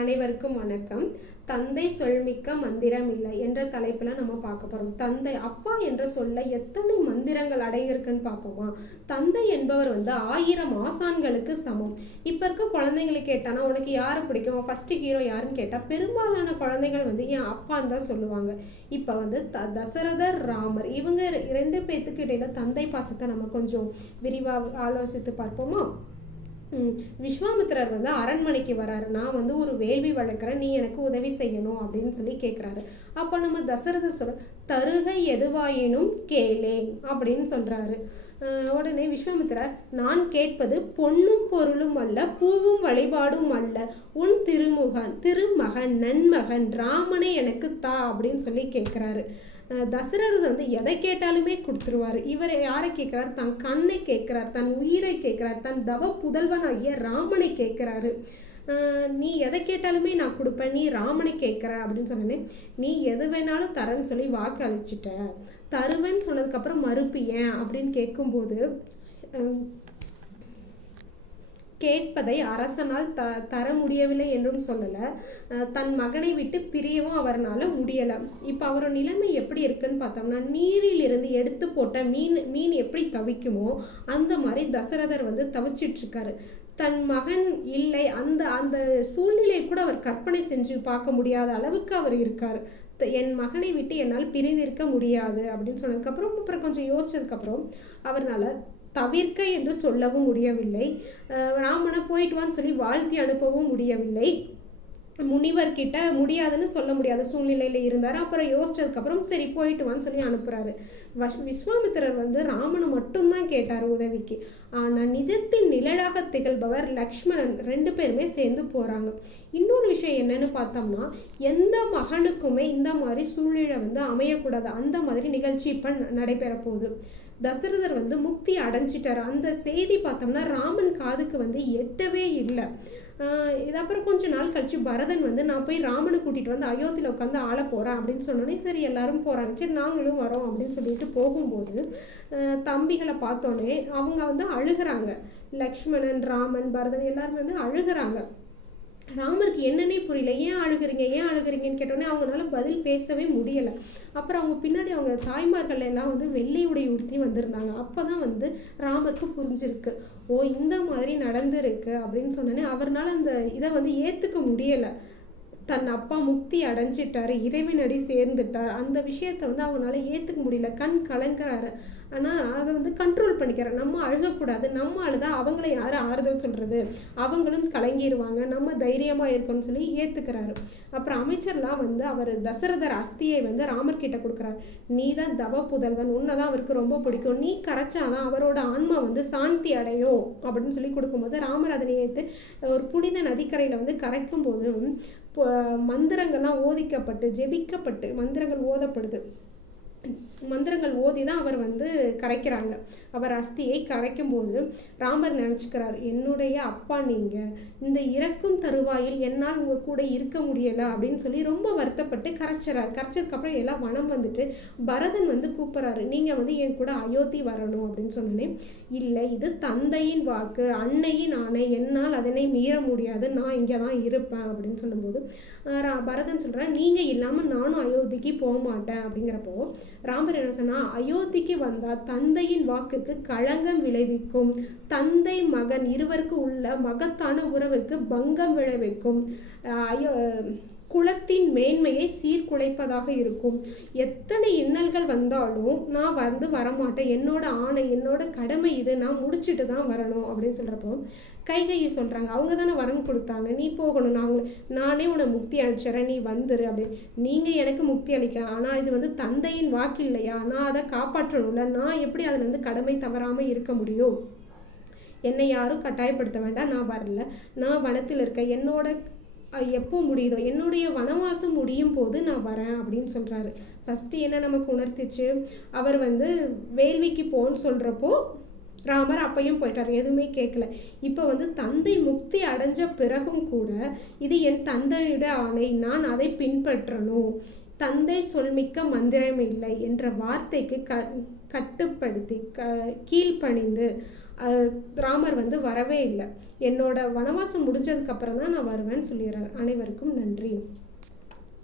அனைவருக்கும் வணக்கம். தந்தை சொல்மிக்க மந்திரம் இல்லை என்ற தலைப்புல நம்ம பார்க்க போறோம். தந்தை, அப்பா என்ற சொல்ல எத்தனை மந்திரங்கள் அடங்கியிருக்குன்னு பார்ப்போமா? தந்தை என்பவர் 1000 ஆசான்களுக்கு சமம். இப்ப இருக்க குழந்தைங்களை கேட்டானா உனக்கு யாரை பிடிக்கும், ஃபர்ஸ்ட் ஹீரோ யாருன்னு கேட்டா பெரும்பாலான குழந்தைகள் என் அப்பான்னு தான் சொல்லுவாங்க. இப்ப தசரதர், ராமர், இவங்க 2 பேத்துக்கு இடையில தந்தை பாசத்தை நம்ம கொஞ்சம் விரிவா ஆலோசித்து பார்ப்போமா? விஸ்வாமித்திரர் அரண்மனைக்கு வராரு. நான் ஒரு வேள்வி வளர்க்குறேன், நீ எனக்கு உதவி செய்யணும் அப்படின்னு சொல்லி கேட்குறாரு. அப்போ நம்ம தசரதர் சொல்ற தருகை எதுவாயினும் கேளேன் அப்படின்னு சொல்றாரு. உடனே விஸ்வாமித்திரர், நான் கேட்பது பொன்னும் பொருளும் அல்ல, பூவும் வழிபாடும் அல்ல, உன் திருமகன் நன்மகன் ராமனை எனக்கு தா அப்படின்னு சொல்லி கேட்குறாரு. தசரதர் எதை கேட்டாலுமே கொடுத்துருவாரு. இவர் யாரை கேட்கிறார்? தன் கண்ணை கேட்கிறார், தன் உயிரை கேட்கிறார், தன் தவ புதல்வனாகிய ராமனை கேட்கிறாரு. நீ எதை கேட்டாலுமே நான் கொடுப்பேன், நீ ராமனை கேட்குற அப்படின்னு சொன்னேன். நீ எது வேணாலும் தரேன்னு சொல்லி வாக்கு அளிச்சிட்ட, தருவேன்னு சொன்னதுக்கப்புறம் மறுப்பு ஏன் அப்படின்னு கேட்கும்போது, கேட்பதை அரசனால் தர முடியவில்லை என்றும் சொல்லலை, தன் மகனை விட்டு பிரியவும் அவர்னால முடியலை. இப்போ அவரோட நிலைமை எப்படி இருக்குன்னு பார்த்தோம்னா, நீரில் இருந்து எடுத்து போட்ட மீன் எப்படி தவிக்குமோ அந்த மாதிரி தசரதர் தவிச்சிட்டு இருக்காரு. தன் மகன் இல்லை, அந்த அந்த சூழ்நிலை கூட அவர் கற்பனை செஞ்சு பார்க்க முடியாத அளவுக்கு அவர் இருக்கார். என் மகனை விட்டு என்னால் பிரிந்திருக்க முடியாது அப்படின்னு சொன்னதுக்கப்புறம் அப்புறம் கொஞ்சம் யோசிச்சதுக்கப்புறம் அவர்னால தவிர்க்க என்று சொல்லவும் முடியவில்லை, ராமனை போயிட்டு வான்னு சொல்லி வாழ்த்தி அனுப்பவும் முடியவில்லை. முனிவர்கிட்ட முடியாதுன்னு சொல்ல முடியாத சூழ்நிலையில இருந்தார். அப்புறம் யோசிச்சதுக்கப்புறம் சரி போயிட்டு வான்னு சொல்லி அனுப்புறாரு. விஸ்வாமித்திரர் ராமனை மட்டும்தான் கேட்டார் உதவிக்கு. ஆனா நிஜத்தின் நிழலாக திகழ்பவர் லக்ஷ்மணன், 2 பேருமே சேர்ந்து போறாங்க. இன்னொரு விஷயம் என்னன்னு பார்த்தோம்னா, எந்த மகனுக்குமே இந்த மாதிரி சூழ்நிலை அமையக்கூடாது. அந்த மாதிரி நிகழ்ச்சி இப்ப நடைபெற போகுது. தசரதர் முக்தி அடைஞ்சிட்டார். அந்த செய்தி பார்த்தோம்னா ராமன் காதுக்கு எட்டவே இல்லை. இது அப்புறம் கொஞ்ச நாள் கழிச்சு பரதன் நான் போய் ராமனை கூட்டிட்டு அயோத்தியில உட்காந்து ஆள போறேன் அப்படின்னு சொன்னோன்னே சரி எல்லாரும் போறாங்க, சரி நாங்களும் வரோம் அப்படின்னு சொல்லிட்டு போகும்போது தம்பிகளை பார்த்தோன்னே அவங்க அழுகிறாங்க. லக்ஷ்மணன், ராமன், பரதன் எல்லாரும் அழுகிறாங்க. ராமருக்கு என்னன்னே புரியல, ஏன் அழுகிறீங்கன்னு கேட்டோன்னே அவங்களால பதில் பேசவே முடியலை. அப்புறம் அவங்க பின்னாடி அவங்க தாய்மார்கள் எல்லாம் வெள்ளை உடை உடுத்தி வந்திருந்தாங்க. அப்போதான் ராமருக்கு புரிஞ்சிருக்கு, ஓ இந்த மாதிரி நடந்திருக்கு அப்படின்னு சொன்னோன்னே அவர்னால அந்த இதை ஏற்றுக்க முடியலை. தன் அப்பா முக்தி அடைஞ்சிட்டாரு, இறைவனடி சேர்ந்துட்டார், அந்த விஷயத்த அவங்களால ஏற்றுக்க முடியல. கண் கலங்குறாரு. ஆனால் அதை கண்ட்ரோல் பண்ணிக்கிறார். நம்ம அழுகக்கூடாது, நம்ம அழுதா அவங்கள யார் ஆறுதல் சொல்கிறது, அவங்களும் கலங்கிடுவாங்க, நம்ம தைரியமாக இருக்கணும்னு சொல்லி ஏற்றுக்கிறாரு. அப்புறம் அமைச்சர்லாம் அவர் தசரதர் அஸ்தியை ராமர் கிட்ட கொடுக்குறாரு. நீ தான் தவ புதல்வன், உன்னை தான் அவருக்கு ரொம்ப பிடிக்கும், நீ கரைச்சாதான் அவரோட ஆன்மா சாந்தி அடையும் அப்படின்னு சொல்லி கொடுக்கும்போது ராமர் அதனை ஏற்று ஒரு புனித நதிக்கரையில் கரைக்கும் போது மந்திரங்கள்லாம் ஓதிக்கப்பட்டு ஜெபிக்கப்பட்டு மந்திரங்கள் ஓதப்படுது. மந்திரங்கள் ஓதி தான் அவர் கரைக்கிறாங்க. அவர் அஸ்தியை கரைக்கும் போது ராமர் நினைச்சுக்கிறார், என்னுடைய அப்பா நீங்க, இந்த இறக்கும் தருவாயில் என்னால் உங்க கூட இருக்க முடியல அப்படின்னு சொல்லி ரொம்ப வருத்தப்பட்டு கரைச்சிறாரு. கரைச்சதுக்கு அப்புறம் எல்லாம் வனம் பரதன் கூப்பிடுறாரு, நீங்க என் கூட அயோத்தி வரணும் அப்படின்னு சொன்னேன். இல்லை, இது தந்தையின் வாக்கு, அன்னையின் ஆணை, என்னால் அதனை மீற முடியாது, நான் இங்கதான் இருப்பேன் அப்படின்னு சொல்லும்போது பரதன் சொல்றேன், நீங்க இல்லாம நானும் அயோத்திக்கு போக மாட்டேன். அப்படிங்கிறப்போ ராமர் என்ன சொன்னா, அயோத்திக்கு வந்தா தந்தையின் வாக்குக்கு களங்கம் விளைவிக்கும், தந்தை மகன் இருவருக்கு உள்ள மகத்தான உறவுக்கு பங்கம் விளைவிக்கும், குலத்தின் மேன்மையை சீர்குலைப்பதாக இருக்கும், எத்தனை இன்னல்கள் வந்தாலும் நான் வரமாட்டேன், என்னோட ஆணை, என்னோட கடமை இது, நான் முடிச்சுட்டு தான் வரணும் அப்படின்னு சொல்றப்போ கைகையை சொல்றாங்க, அவங்க தானே வரம் கொடுத்தாங்க, நீ போகணும், நானே உன்னை முக்தி அளிச்சிடறேன், நீ வந்துரு அப்படின்னு. நீங்க எனக்கு முக்தி அளிக்கலாம், ஆனா இது தந்தையின் வாக்கு இல்லையா, நான் அதை காப்பாற்றணும்ல, நான் எப்படி அதுல கடமை தவறாம இருக்க முடியும், என்னை யாரும் கட்டாயப்படுத்த வேண்டாம், நான் வரல, நான் வனத்தில் இருக்க, என்னோட எப்போ முடியுதோ என்னுடைய வனவாசம் முடியும் போது நான் வரேன் அப்படின்னு சொல்றாரு. ஃபர்ஸ்ட் என்ன நமக்கு உணர்த்திச்சு, அவர் வேள்விக்கு போன்னு சொல்றப்போ ராமர் அப்பையும் போயிட்டார், எதுவுமே கேட்கல. இப்போ தந்தை முக்தி அடைஞ்ச பிறகும் கூட இது என் தந்தையோட ஆணை, நான் அதை பின்பற்றணும், தந்தை சொல்மிக்க மந்திரம் இல்லை என்ற வார்த்தைக்கு கட்டுப்படுத்தி கீழ்ப்பணிந்து ராமர் வந்து வரவே இல்லை. என்னோட வனவாசம் முடிஞ்சதுக்கப்புறம் தான் நான் வருவேன்னு சொல்லிடுறாரு. அனைவருக்கும் நன்றி.